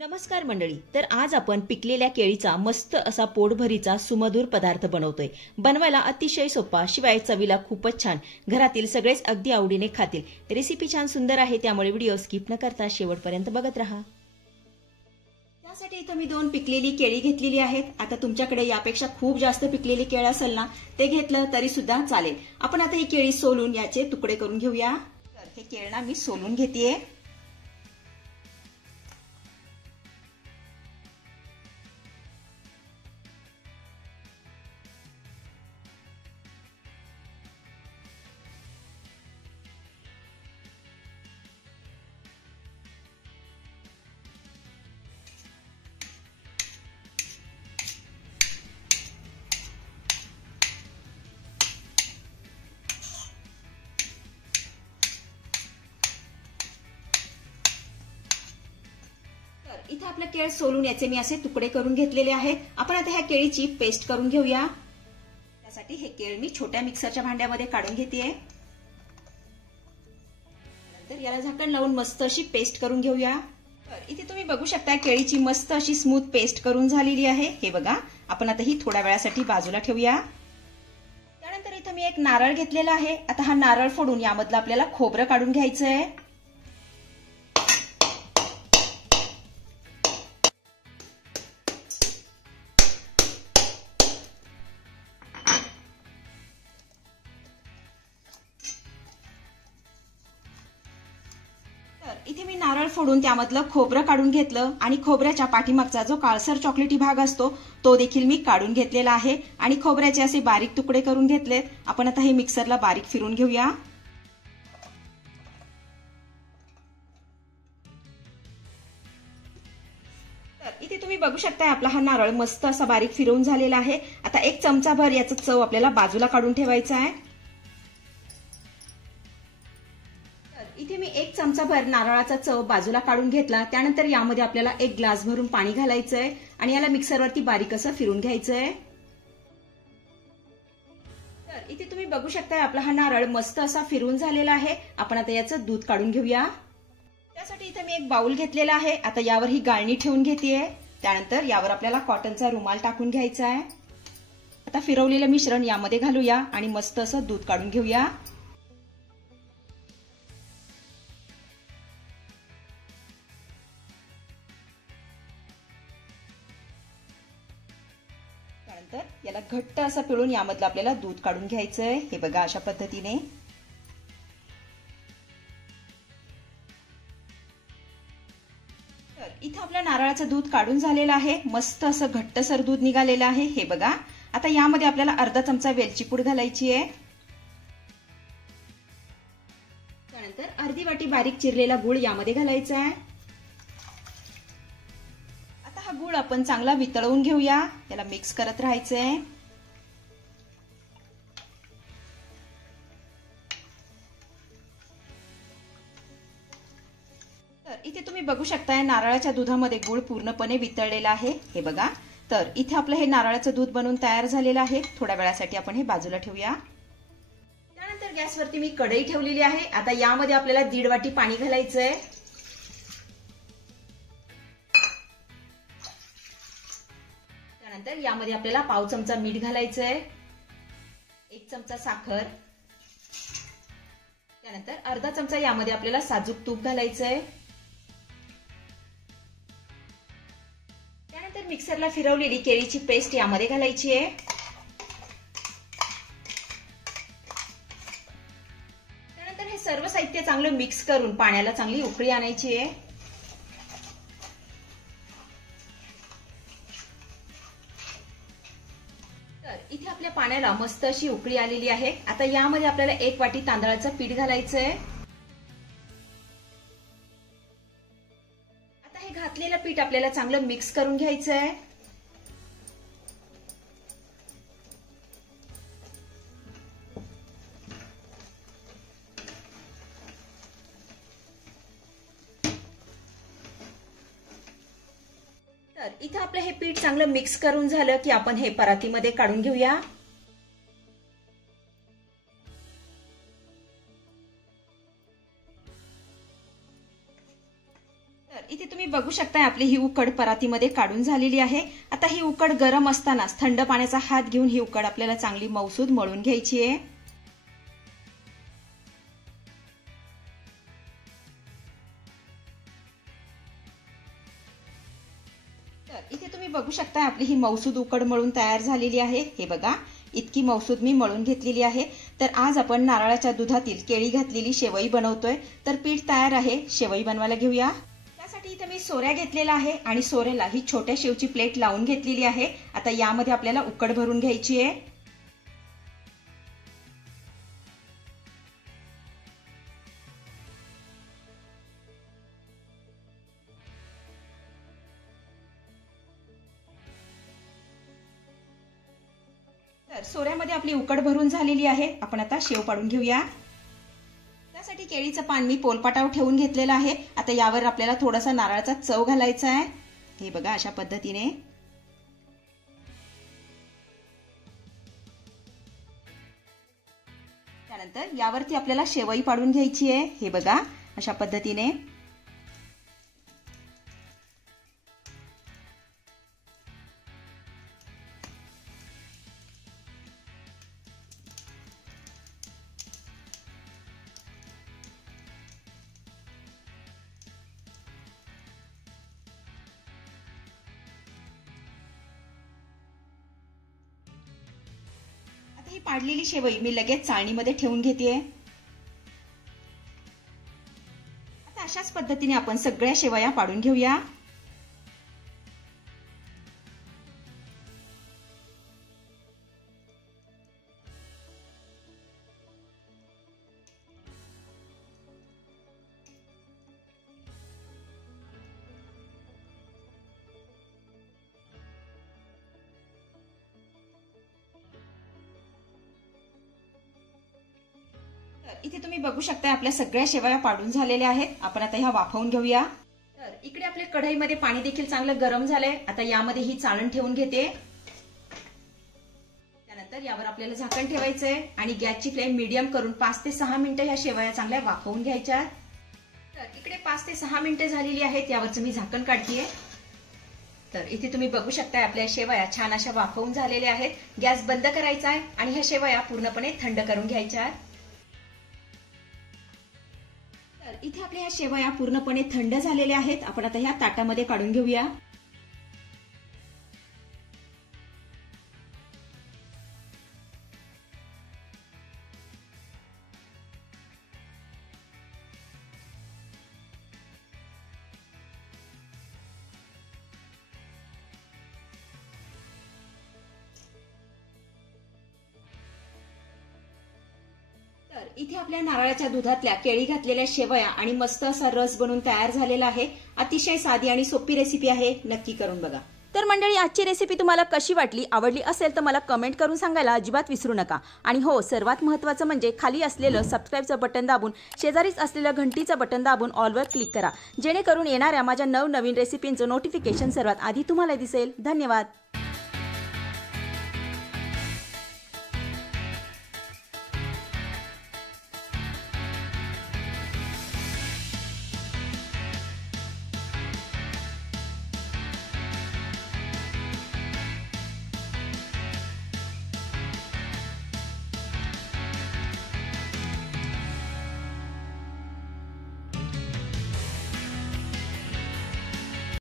नमस्कार मंडळी. तर आज आपण पिकलेल्या केळीचा मस्त असा पोटभरीचा सुमधुर पदार्थ बनवतोय. बनवायला अतिशय सोपा, शिवाय चवीला खूपच छान. घरातील सगळेच अगदी आवडीने खातील. रेसिपी छान सुंदर आहे, त्यामुळे व्हिडिओ स्किप न करता शेवटपर्यंत बघत राहा. त्यासाठी इथं मी 2 पिकलेली केळी घेतलेली आहेत. आता तुमच्याकडे यापेक्षा खूप जास्त पिकलेली केळी असेल ना, ते घेतलं तरी सुद्धा चालेल. आपण आता ही केळी सोलून याचे तुकडे करून घेऊया. तर हे केळी मी सोलून घेतेय. इथे आपलं केळ सोलून याचे मी असे तुकडे करून घेतलेले आहेत. आपण आता ह्या केळीची पेस्ट करून घेऊया. त्यासाठी हे केळ मी छोट्या मिक्सरच्या भांड्यामध्ये काढून घेतेय. नंतर याला झाकण लावून मस्त अशी पेस्ट करून घेऊया. तर इथे तुम्ही बघू शकता केळीची मस्त अशी स्मूथ पेस्ट करून झालेली आहे. हे बघा, आपण आता ही थोड्या वेळासाठी बाजूला ठेवूया. त्यानंतर इथे मी एक नारळ घेतलेला आहे. आता हा नारळ फोडून यामधलं आपल्याला खोबरं काढून घ्यायचं आहे. इथे मी नारळ फोडून त्यामधलं खोबरं काढून घेतलं आणि खोबऱ्याच्या पाठीमागचा जो काळसर चॉकलेटी भाग असतो तो देखील मी काढून घेतलेला आहे आणि खोबऱ्याचे असे बारीक तुकडे करून घेतलेत. आपण आता हे मिक्सरला बारीक फिरून घेऊया. तर इथे तुम्ही बघू शकता आपला हा नारळ मस्त असा बारीक फिरवून झालेला आहे. आता 1 चमचा भर याचा चव आपल्याला बाजूला काढून ठेवायचा आहे. इथे मी 1 चमचा भर नारळाचा चव बाजूला काढून घेतला. त्यानंतर यामध्ये आपल्याला 1 ग्लास भरून पाणी घालायचंय आणि याला मिक्सरवरती बारीक असं फिरून घ्यायचंय. तर इथे तुम्ही बघू शकता आपला हा नारळ मस्त असा फिरून झालेला आहे. आपण आता याचं दूध काढून घेऊया. त्यासाठी इथे मी एक बाउल घेतलेला आहे. आता यावर ही गाळणी ठेवून घेतेय. त्यानंतर यावर आपल्याला कॉटनचा रुमाल टाकून घ्यायचा आहे. आता फिरवलेलं मिश्रण यामध्ये घालूया आणि मस्त असं दूध काढून घेऊया. त्यानंतर याला घट्ट असं पिळून यामधलं आपल्याला दूध काढून घ्यायचंय. हे बघा, अशा पद्धतीने. तर इथं आपलं नारळाचं दूध काढून झालेलं आहे. मस्त असं घट्टसर दूध निघालेलं आहे. हे बघा, आता यामध्ये आपल्याला अर्धा चमचा वेलची पूड घालायची आहे. त्यानंतर अर्धी वाटी बारीक चिरलेला गूळ यामध्ये घालायचा आहे. हा गूळ आपण चांगला वितळवून घेऊया. याला मिक्स करत राहायचंय. तर इथे तुम्ही बघू शकताय नारळाच्या दुधामध्ये गूळ पूर्णपणे वितळलेला आहे. हे बघा, तर इथे आपलं हे नारळाचं दूध बनवून तयार झालेलं आहे. थोड्या वेळासाठी आपण हे बाजूला ठेवूया. त्यानंतर गॅसवरती मी कढई ठेवलेली आहे. आता यामध्ये आपल्याला 1.5 वाटी पाणी घालायचंय. त्यानंतर यामध्ये आपल्याला पाव चमचा मीठ घालायचंय. 1 चमचा साखर. त्यानंतर अर्धा चमचा यामध्ये आपल्याला साजूक तूप घालायचंय. त्यानंतर मिक्सरला फिरवलेली केळीची पेस्ट यामध्ये घालायची आहे. त्यानंतर हे सर्व साहित्य चांगलं मिक्स करून पाण्याला चांगली उकळी आणायची आहे. इथे आपल्या पाण्याला मस्त अशी उकळी आलेली आहे. आता यामध्ये आपल्याला 1 वाटी तांदळाचं पीठ घालायचंय. आता हे घातलेलं पीठ आपल्याला चांगलं मिक्स करून घ्यायचंय. तर इथे आपलं हे पीठ चांगलं मिक्स करून झालं की आपण हे परातीमध्ये काढून घेऊया. इथे तुम्ही बघू बघू शकताय आपली ही उकड परातीमध्ये काढून झालेली आहे। आता ही उकड गरम असतानाच थंड पाण्याचा हात घेऊन ही उकड आपल्याला चांगली मौसूद मळून घ्यायची आहे। तर इथे तुम्ही बघू शकता आपली ही मौसूद उकड मळून तयार झालेली आहे। हे बघा, इतकी मौसूद मी मळून घेतलेली आहे। तर आज आपण नारळाच्या दुधातील केळी घातलेली शेवई बनवतोय। तर पीठ तयार आहे, शेवई बनवायला घेऊया। त्यासाठी इथे मी सोऱ्या घेतलेला आहे आणि सोऱ्याला ही छोट्या शेवची प्लेट लावून घेतलेली आहे। आता यामध्ये आपल्याला उकड भरून घ्यायची आहे। तर सोऱ्यामध्ये आपली उकड भरून झालेली आहे। आपण आता शेव पाडून घेऊया। त्यासाठी केळीचं पान मी पोलपाटावर ठेवून घेतलेलं आहे। आता यावर आपल्याला थोडासा नारळाचा चव घालायचा आहे। हे बघा, अशा पद्धतीने। त्यानंतर यावरती आपल्याला शेवई पाडून घ्यायची आहे। हे बघा, अशा पद्धतीने। ही पाडलेली शेवई मी लगेच चाळणीमध्ये ठेवून घेतेय। आता अशाच पद्धतीने आपण सगळ्या शेवया पाडून घेऊया। इथे तुम्ही बघू शकता आपल्या सगळ्या शेवया पाडून झालेल्या आहेत। आपण आता ह्या वाफवून घेऊया। तर इकडे आपल्या कढईमध्ये पाणी देखील चांगलं गरम झालंय। आता यामध्ये ही चाळण ठेवून घेते। त्यानंतर यावर आपल्याला झाकण ठेवायचंय आणि गॅसची फ्लेम मीडियम करून 5 ते 6 मिनिटं ह्या शेवया चांगल्या वाफवून घ्यायच्या। तर इकडे 5 ते 6 मिनिटं झालेली आहेत। यावरचं मी झाकण काढतेय। तर इथे तुम्ही बघू शकता आपल्या शेवया छान अशा वाफवून झालेल्या आहेत। गॅस बंद करायचा आहे आणि ह्या शेवया पूर्णपणे थंड करून घ्यायच्या आहेत। इथे आपल्या ह्या शेवया पूर्णपणे थंड झालेल्या आहेत। आपण आता ह्या ताटामध्ये काढून घेऊया। तर इथे आपल्या नारळाच्या दुधातल्या केळी घातलेल्या शेवया आणि मस्त असा रस बनून तयार झालेला आहे। अतिशय साधी आणि सोपी रेसिपी आहे, नक्की करून बघा। तर मंडळी, आजची रेसिपी तुम्हाला कशी वाटली, आवडली असेल तर मला कमेंट करून सांगायला अजिबात विसरू नका। आणि हो, सर्वात महत्त्वाचं म्हणजे खाली असलेलं सबस्क्राईबचं बटन दाबून शेजारीच असलेलं घंटीचं बटन दाबून ऑलवर क्लिक करा, जेणेकरून येणाऱ्या माझ्या नवनवीन रेसिपींचं नोटिफिकेशन सर्वात आधी तुम्हाला दिसेल। धन्यवाद।